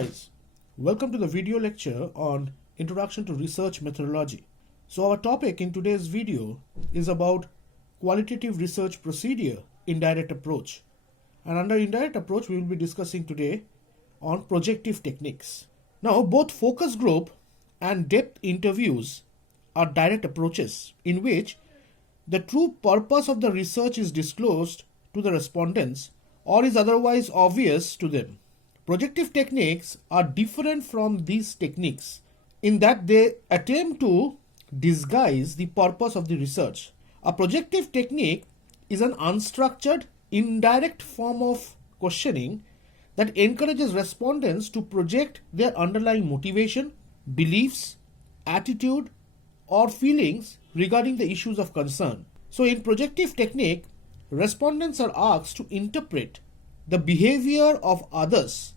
guys, welcome to the video lecture on Introduction to Research Methodology. So our topic in today's video is about qualitative research procedure, indirect approach. And under indirect approach we will be discussing today on projective techniques. Now both focus group and depth interviews are direct approaches in which the true purpose of the research is disclosed to the respondents or is otherwise obvious to them. Projective techniques are different from these techniques in that they attempt to disguise the purpose of the research. A projective technique is an unstructured, indirect form of questioning that encourages respondents to project their underlying motivation, beliefs, attitude, or feelings regarding the issues of concern. So in projective technique, respondents are asked to interpret the behavior of others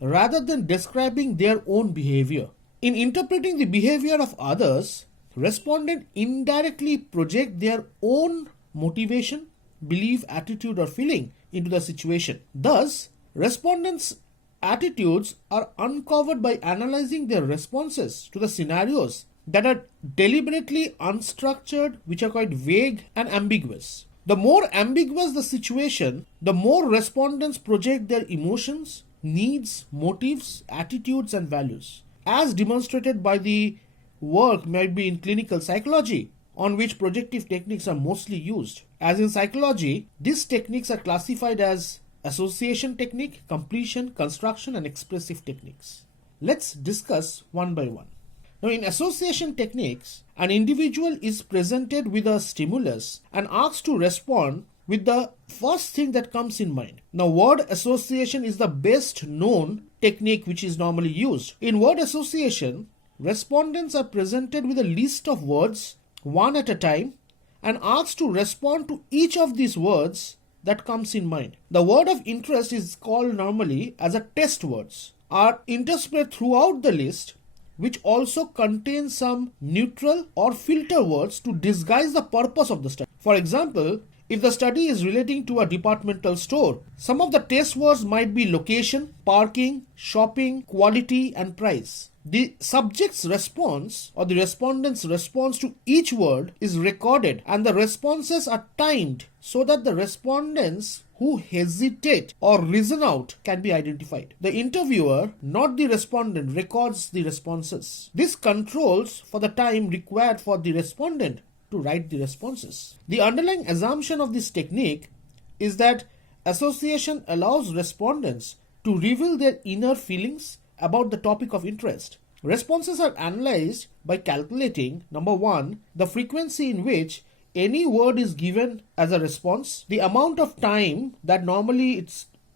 rather than describing their own behavior. In interpreting the behavior of others, respondents indirectly project their own motivation, belief, attitude, or feeling into the situation. Thus, respondents' attitudes are uncovered by analyzing their responses to the scenarios that are deliberately unstructured, which are quite vague and ambiguous. The more ambiguous the situation, the more respondents project their emotions, needs, motives, attitudes, and values, as demonstrated by the work might be in clinical psychology, on which projective techniques are mostly used. As in psychology, these techniques are classified as association technique, completion, construction, and expressive techniques. Let's discuss one by one. Now, in association techniques, an individual is presented with a stimulus and asked to respond with the first thing that comes in mind. Now, word association is the best known technique which is normally used. In word association, respondents are presented with a list of words, one at a time, and asked to respond to each of these words that comes in mind. The word of interest is called normally as a test words, are interspersed throughout the list, which also contains some neutral or filter words to disguise the purpose of the study. For example, if the study is relating to a departmental store, some of the test words might be location, parking, shopping, quality, and price. The subject's response or the respondent's response to each word is recorded and the responses are timed so that the respondents who hesitate or reason out can be identified. The interviewer, not the respondent, records the responses. This controls for the time required for the respondent to write the responses. The underlying assumption of this technique is that association allows respondents to reveal their inner feelings about the topic of interest. Responses are analyzed by calculating, number one, the frequency in which any word is given as a response, the amount of time that normally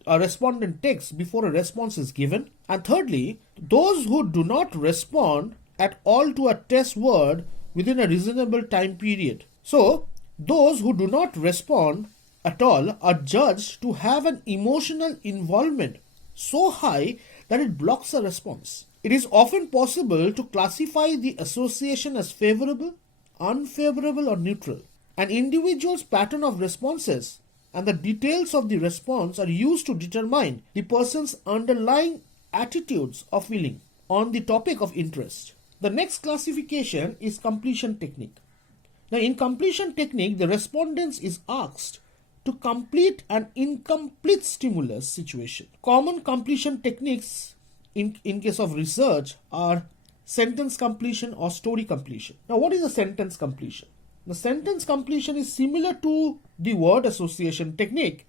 a respondent takes before a response is given, and thirdly, those who do not respond at all to a test word within a reasonable time period. So, those who do not respond at all are judged to have an emotional involvement so high that it blocks a response. It is often possible to classify the association as favorable, unfavorable, or neutral. An individual's pattern of responses and the details of the response are used to determine the person's underlying attitudes or feeling on the topic of interest. The next classification is completion technique. Now, in completion technique, the respondent is asked to complete an incomplete stimulus situation. Common completion techniques in case of research are sentence completion or story completion. Now, what is a sentence completion? The sentence completion is similar to the word association technique,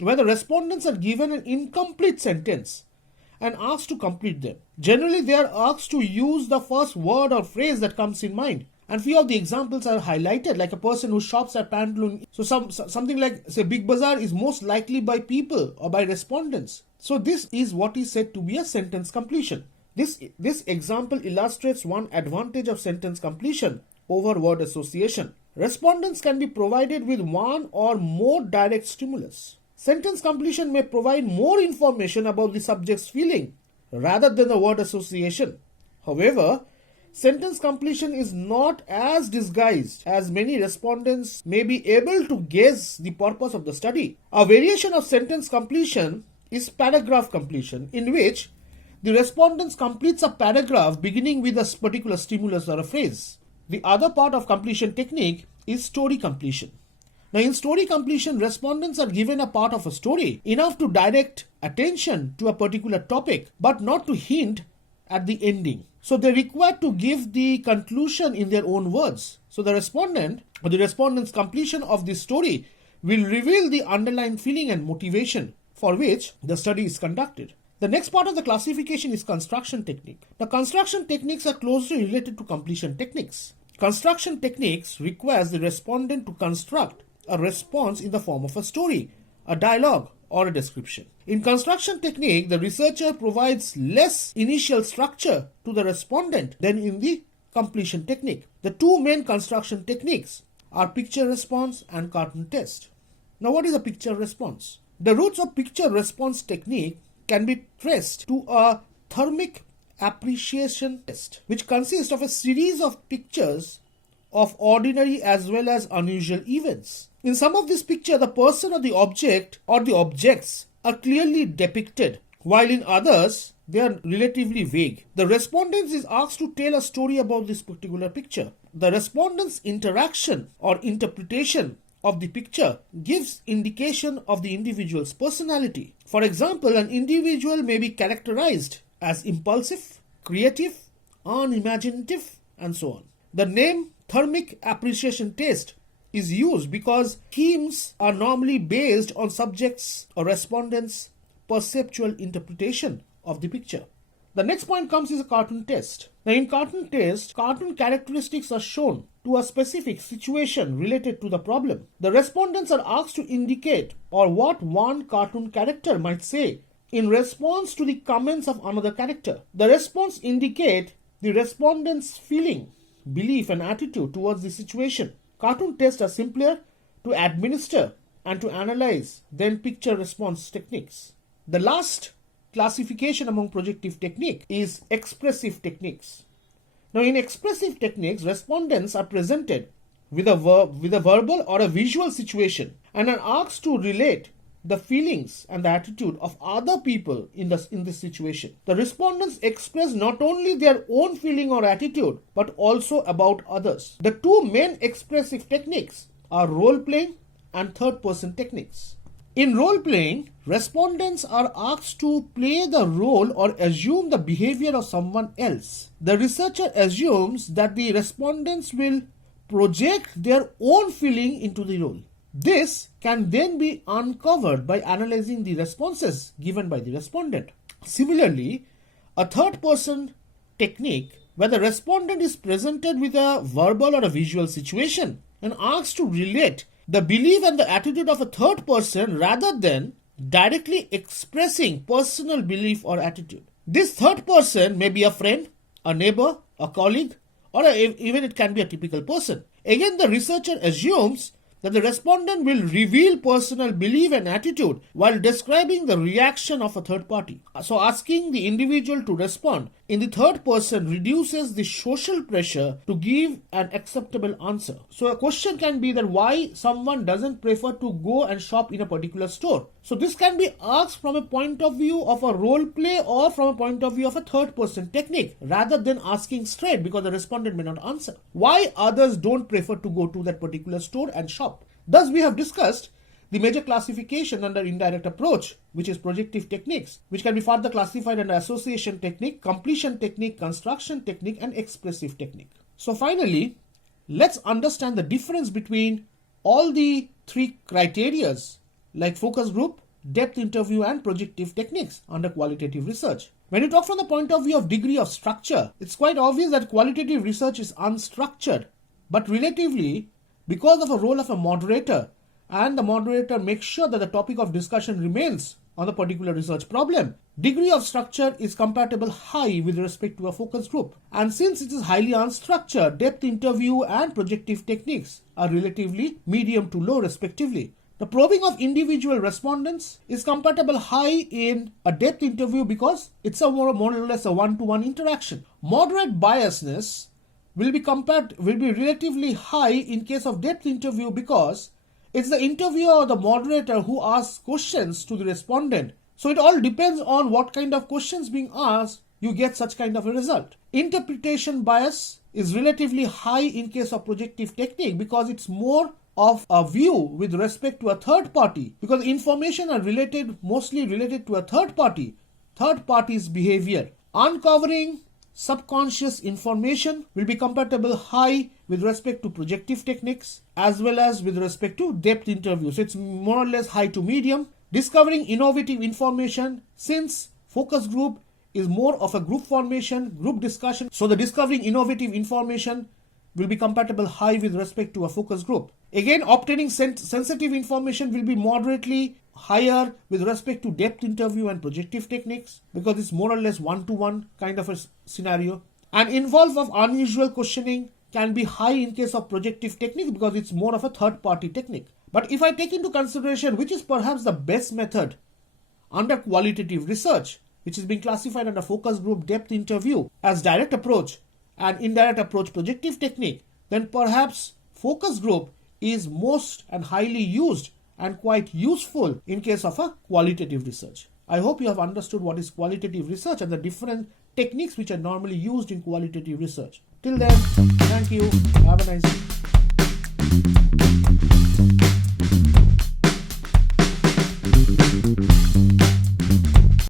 where the respondents are given an incomplete sentence and asked to complete them. Generally, they are asked to use the first word or phrase that comes in mind. And few of the examples are highlighted, like a person who shops at Pantaloon. So something like, say, Big Bazaar is most likely by people or by respondents. So this is what is said to be a sentence completion. This example illustrates one advantage of sentence completion over word association. Respondents can be provided with one or more direct stimulus. Sentence completion may provide more information about the subject's feeling rather than the word association. However, sentence completion is not as disguised as many respondents may be able to guess the purpose of the study. A variation of sentence completion is paragraph completion, in which the respondent completes a paragraph beginning with a particular stimulus or a phrase. The other part of completion technique is story completion. Now, in story completion, respondents are given a part of a story, enough to direct attention to a particular topic, but not to hint at the ending. So they're required to give the conclusion in their own words. So the respondent or the respondent's completion of this story will reveal the underlying feeling and motivation for which the study is conducted. The next part of the classification is construction technique. The construction techniques are closely related to completion techniques. Construction techniques requires the respondent to construct a response in the form of a story, a dialogue, or a description. In construction technique, the researcher provides less initial structure to the respondent than in the completion technique. The two main construction techniques are picture response and cartoon test. Now, what is a picture response? The roots of picture response technique can be traced to a thermic appreciation test, which consists of a series of pictures of ordinary as well as unusual events. In some of these pictures, the person or the object or the objects are clearly depicted, while in others, they are relatively vague. The respondent is asked to tell a story about this particular picture. The respondent's interaction or interpretation of the picture gives indication of the individual's personality. For example, an individual may be characterized as impulsive, creative, unimaginative, and so on. The name thermic appreciation test is used because themes are normally based on subjects or respondents' perceptual interpretation of the picture. The next point comes is a cartoon test. Now, in cartoon test, cartoon characteristics are shown to a specific situation related to the problem. The respondents are asked to indicate or what one cartoon character might say in response to the comments of another character. The response indicate the respondent's feeling, belief, and attitude towards the situation. Cartoon tests are simpler to administer and to analyze than picture response techniques. The last classification among projective technique is expressive techniques. Now, in expressive techniques, respondents are presented with a verbal or a visual situation and are asked to relate the feelings and the attitude of other people in this situation. The respondents express not only their own feeling or attitude, but also about others. The two main expressive techniques are role-playing and third-person techniques. In role-playing, respondents are asked to play the role or assume the behavior of someone else. The researcher assumes that the respondents will project their own feeling into the role. This can then be uncovered by analyzing the responses given by the respondent. Similarly, a third-person technique where the respondent is presented with a verbal or a visual situation and asked to relate the belief and the attitude of a third person rather than directly expressing personal belief or attitude. This third person may be a friend, a neighbor, a colleague, or even it can be a typical person. Again, the researcher assumes that the respondent will reveal personal belief and attitude while describing the reaction of a third party. So asking the individual to respond in the third person reduces the social pressure to give an acceptable answer. So a question can be that why someone doesn't prefer to go and shop in a particular store. So this can be asked from a point of view of a role play or from a point of view of a third person technique rather than asking straight because the respondent may not answer. Why others don't prefer to go to that particular store and shop. Thus, we have discussed the major classification under indirect approach, which is projective techniques, which can be further classified under association technique, completion technique, construction technique, and expressive technique. So finally, let's understand the difference between all the three criterias like focus group, depth interview, and projective techniques under qualitative research. When you talk from the point of view of degree of structure, it's quite obvious that qualitative research is unstructured, but relatively because of a role of a moderator, and the moderator makes sure that the topic of discussion remains on the particular research problem, degree of structure is compatible high with respect to a focus group. And since it is highly unstructured, depth interview and projective techniques are relatively medium to low respectively. The probing of individual respondents is compatible high in a depth interview because it's a more or less a one-to-one interaction. Moderate biasness will be relatively high in case of depth interview because it's the interviewer or the moderator who asks questions to the respondent. So it all depends on what kind of questions being asked, you get such kind of a result. Interpretation bias is relatively high in case of projective technique because it's more of a view with respect to a third party, because information are mostly related to a third party's behavior. Uncovering subconscious information will be compatible high with respect to projective techniques as well as with respect to depth interviews. So it's more or less high to medium. Discovering innovative information, since focus group is more of a group formation, group discussion, so the discovering innovative information will be compatible high with respect to a focus group. Again, obtaining sensitive information will be moderately higher with respect to depth interview and projective techniques because it's more or less one-to-one kind of a scenario. And involve of unusual questioning can be high in case of projective technique because it's more of a third-party technique. But if I take into consideration which is perhaps the best method under qualitative research, which is being classified under focus group depth interview as direct approach and indirect approach projective technique, then perhaps focus group is most and highly used and quite useful in case of a qualitative research. I hope you have understood what is qualitative research and the different techniques which are normally used in qualitative research. Till then, thank you. Have a nice day.